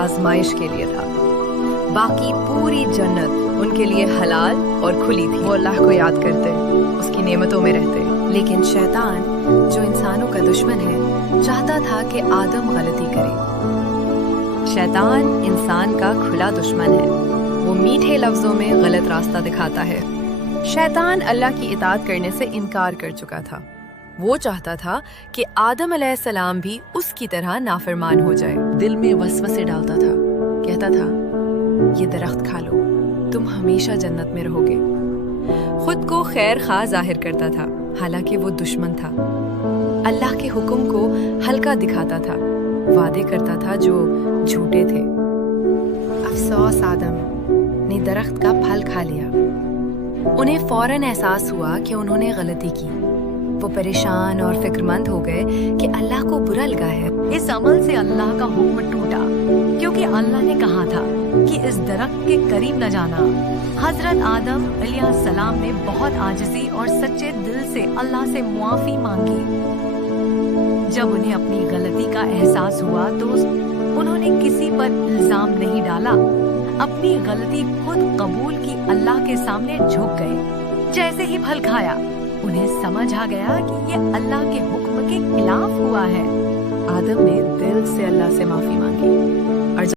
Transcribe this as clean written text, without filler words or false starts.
आजमाइश के लिए था। बाकी पूरी जन्नत उनके लिए हलाल और खुली थी। वो अल्लाह को याद करते, उसकी नेमतों में रहते। लेकिन शैतान, जो इंसानों का दुश्मन है, चाहता था कि आदम गलती करे। शैतान इंसान का खुला दुश्मन है। वो मीठे लफ्जों में गलत रास्ता दिखाता है। शैतान अल्लाह की इताअत करने से इनकार कर चुका था। वो चाहता था कि आदम अलैहिस्सलाम भी उसकी तरह नाफरमान हो जाए। दिल में वसवसे डालता था, कहता था, ये दरख्त खा लो, तुम हमेशा जन्नत में रहोगे। खुद को खैर खा जाहिर करता था, हालांकि वो दुश्मन था। अल्लाह के हुक्म को हल्का दिखाता था, वादे करता था जो झूठे थे। अफसोस, आदम ने दरख्त का फल खा लिया। उन्हें फौरन एहसास हुआ कि उन्होंने गलती की। वो परेशान और फिक्रमंद हो गए कि अल्लाह को बुरा लगा है। इस अमल से अल्लाह का हुक्म टूटा, क्योंकि अल्लाह ने कहा था कि इस दरख्त के करीब न जाना। हजरत आदम अलैहिस्सलाम ने बहुत आजिज़ी और सच्चे दिल से अल्लाह से मुआफ़ी मांगी। जब उन्हें अपनी गलती का एहसास हुआ तो उन्होंने किसी पर इल्ज़ाम नहीं डाला, अपनी गलती खुद कबूल की, अल्लाह के सामने झुक गए। जैसे ही फल खाया, उन्हें समझ आ गया कि ये अल्लाह के हुक्म के खिलाफ हुआ है। आदम ने दिल से अल्लाह से माफी मांगी।